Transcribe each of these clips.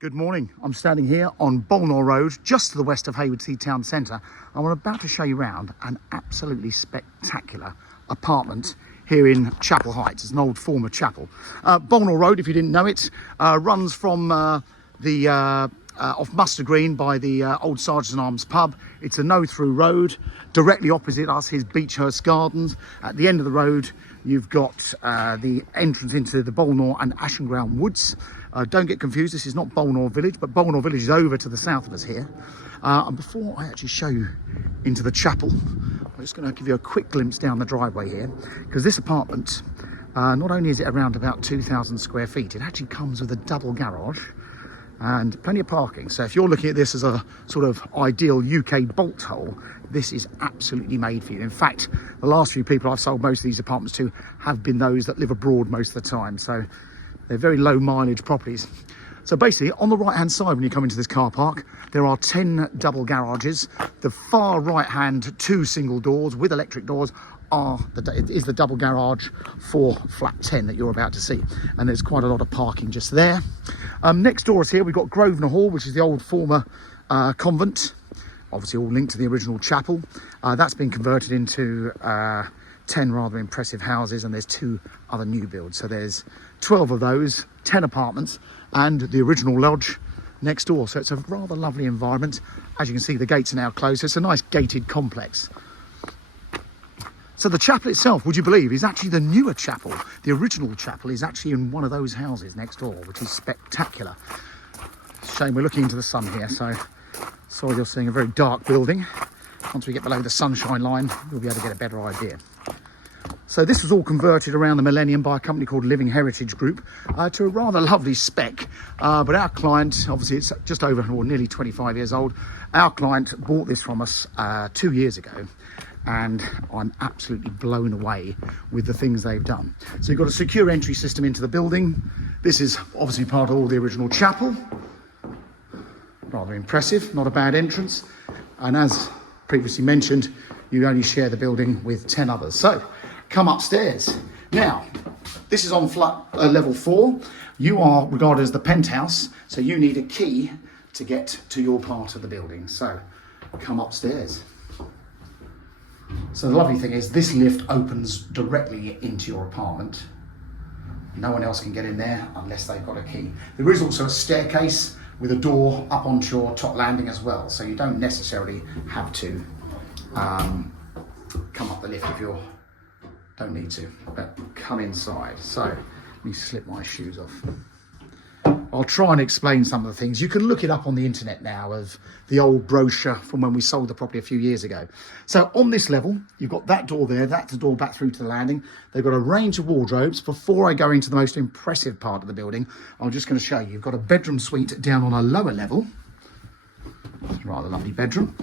Good morning. I'm standing here on Bolnor Road, just to the west of Haywards Heath town centre. And we're about to show you around an absolutely spectacular apartment here in Chapel Heights. It's an old former chapel. Bolnor Road, if you didn't know it, runs from off Mustard Green by the old Sergeants' Arms pub. It's a no-through road. Directly opposite us is Beechhurst Gardens. At the end of the road, you've got the entrance into the Bolnor and Ashenground Woods. Don't get confused, this is not Bolnor Village, but Bolnor Village is over to the south of us here. And before I actually show you into the chapel, I'm just going to give you a quick glimpse down the driveway here, because this apartment, not only is it around about 2,000 square feet, it actually comes with a double garage and plenty of parking. So if you're looking at this as a sort of ideal UK bolt hole, this is absolutely made for you. In fact, the last few people I've sold most of these apartments to have been those that live abroad most of the time. So they're very low mileage properties. So basically, on the right hand side when you come into this car park, there are 10 double garages. The far right hand 2 single doors with electric doors is the double garage for flat 10 that you're about to see. And there's quite a lot of parking just there. Next door is here, we've got Grosvenor Hall, which is the old former convent. Obviously all linked to the original chapel. That's been converted into 10 rather impressive houses, and there's 2 other new builds. So there's 12 of those, 10 apartments, and the original lodge next door. So it's a rather lovely environment. As you can see, the gates are now closed. So it's a nice gated complex. So the chapel itself, would you believe, is actually the newer chapel. The original chapel is actually in one of those houses next door, which is spectacular. Shame we're looking into the sun here, so sorry you're seeing a very dark building. Once we get below the sunshine line, we'll be able to get a better idea. So this was all converted around the millennium by a company called Living Heritage Group to a rather lovely spec. But our client, obviously it's just over or nearly 25 years old. Our client bought this from us 2 years ago, and I'm absolutely blown away with the things they've done. So you've got a secure entry system into the building. This is obviously part of all the original chapel. Rather impressive, not a bad entrance. And as previously mentioned, you only share the building with 10 others. So come upstairs. Now, this is on level 4. You are regarded as the penthouse, so you need a key to get to your part of the building. So come upstairs. So the lovely thing is this lift opens directly into your apartment. No one else can get in there unless they've got a key. There is also a staircase with a door up onto your top landing as well, so you don't necessarily have to come up the lift if you don't need to, but come inside. So let me slip my shoes off. I'll try and explain some of the things. You can look it up on the internet now of the old brochure from when we sold the property a few years ago. So on this level, you've got that door there, that's the door back through to the landing. They've got a range of wardrobes. Before I go into the most impressive part of the building, I'm just going to show you. You've got a bedroom suite down on a lower level. It's a rather lovely bedroom.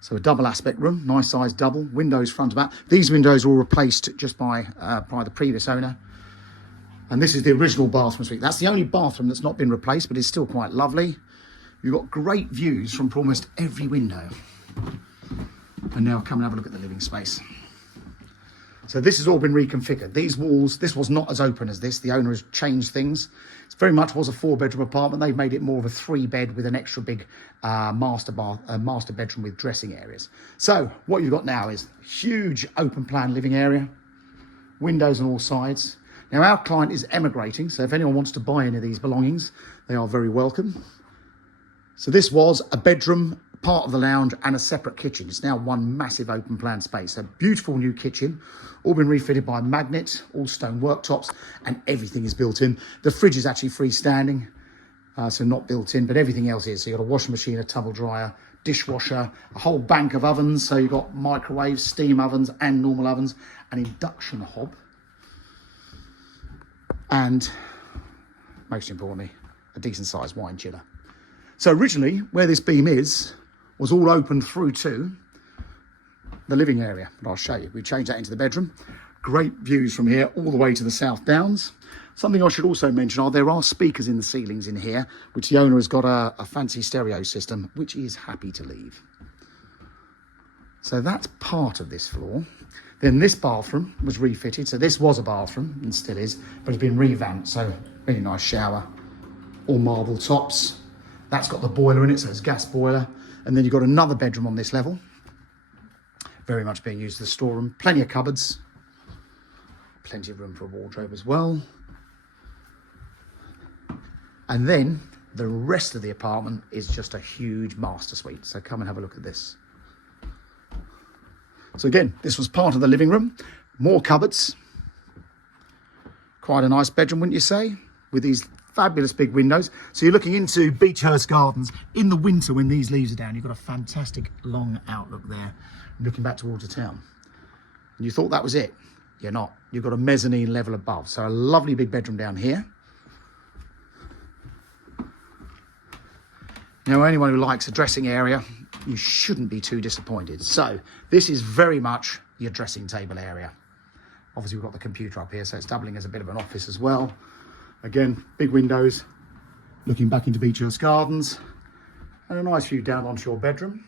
So a double aspect room, nice size double, windows front and back. These windows were replaced just by the previous owner. And this is the original bathroom suite. That's the only bathroom that's not been replaced, but it's still quite lovely. You've got great views from almost every window. And now come and have a look at the living space. So this has all been reconfigured. These walls, this was not as open as this. The owner has changed things. It very much was a 4-bedroom apartment. They've made it more of a 3-bed with an extra big master bedroom with dressing areas. So what you've got now is huge open plan living area, windows on all sides. Now our client is emigrating, so if anyone wants to buy any of these belongings, they are very welcome. So this was a bedroom, part of the lounge, and a separate kitchen. It's now one massive open plan space. A beautiful new kitchen, all been refitted by Magnet, all stone worktops, and everything is built in. The fridge is actually freestanding, so not built in, but everything else is. So you've got a washing machine, a tumble dryer, dishwasher, a whole bank of ovens. So you've got microwaves, steam ovens, and normal ovens, an induction hob, and most importantly, a decent sized wine chiller. So originally, where this beam is, was all open through to the living area, but I'll show you. We changed that into the bedroom. Great views from here all the way to the South Downs. Something I should also mention there are speakers in the ceilings in here, which the owner has got a fancy stereo system, which he is happy to leave. So that's part of this floor. Then this bathroom was refitted. So this was a bathroom and still is, but it's been revamped. So really nice shower, or marble tops. That's got the boiler in it, so it's a gas boiler. And then you've got another bedroom on this level, very much being used as a storeroom. Plenty of cupboards, plenty of room for a wardrobe as well. And then the rest of the apartment is just a huge master suite. So come and have a look at this. So again, this was part of the living room. More cupboards. Quite a nice bedroom, wouldn't you say? With these fabulous big windows. So you're looking into Beechhurst Gardens. In the winter, when these leaves are down, you've got a fantastic long outlook there, looking back towards the town. And you thought that was it. You're not. You've got a mezzanine level above. So a lovely big bedroom down here. Now, anyone who likes a dressing area, you shouldn't be too disappointed. So this is very much your dressing table area. Obviously, we've got the computer up here, so it's doubling as a bit of an office as well. Again, big windows, looking back into Beechhurst Gardens, and a nice view down onto your bedroom.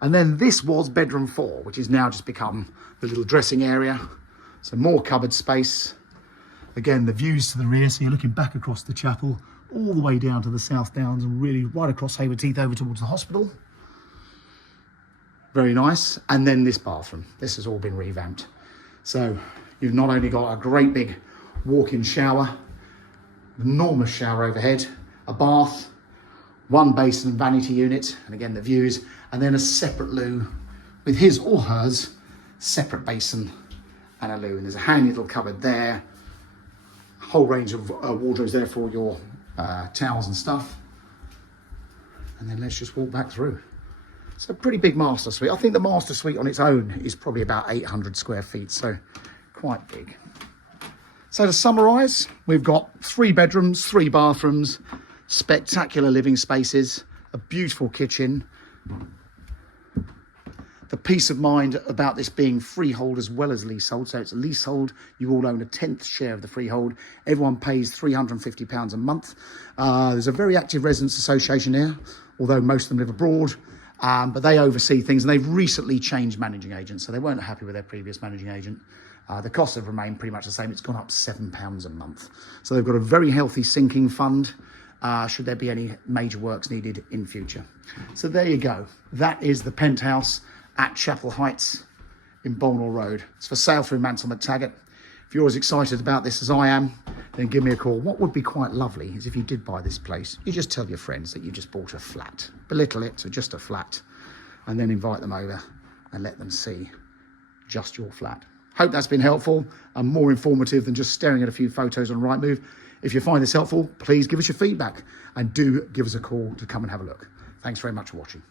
And then this was bedroom 4, which has now just become the little dressing area. So more cupboard space. Again, the views to the rear, so you're looking back across the chapel, all the way down to the South Downs and really right across Haywards Heath over towards the hospital. Very nice. And then this bathroom. This has all been revamped. So you've not only got a great big walk-in shower, enormous shower overhead, a bath, one basin and vanity unit, and again the views, and then a separate loo with his or hers separate basin and a loo. And there's a handy little cupboard there, a whole range of wardrobes there for your towels and stuff. And then let's just walk back through. It's a pretty big master suite. I think the master suite on its own is probably about 800 square feet, so quite big. So to summarise, we've got 3 bedrooms, 3 bathrooms, spectacular living spaces, a beautiful kitchen. The peace of mind about this being freehold as well as leasehold. So it's a leasehold, you all own a 10th share of the freehold. Everyone pays £350 a month. There's a very active residents association here, although most of them live abroad. But they oversee things, and they've recently changed managing agents, so they weren't happy with their previous managing agent. The costs have remained pretty much the same. It's gone up £7 a month. So they've got a very healthy sinking fund, should there be any major works needed in future. So there you go. That is the Penthouse at Chapel Heights in Bolnor Road. It's for sale through Mansell McTaggart. If you're as excited about this as I am, then give me a call. What would be quite lovely is if you did buy this place, you just tell your friends that you just bought a flat. Belittle it to just a flat, and then invite them over and let them see just your flat. Hope that's been helpful and more informative than just staring at a few photos on Rightmove. If you find this helpful, please give us your feedback and do give us a call to come and have a look. Thanks very much for watching.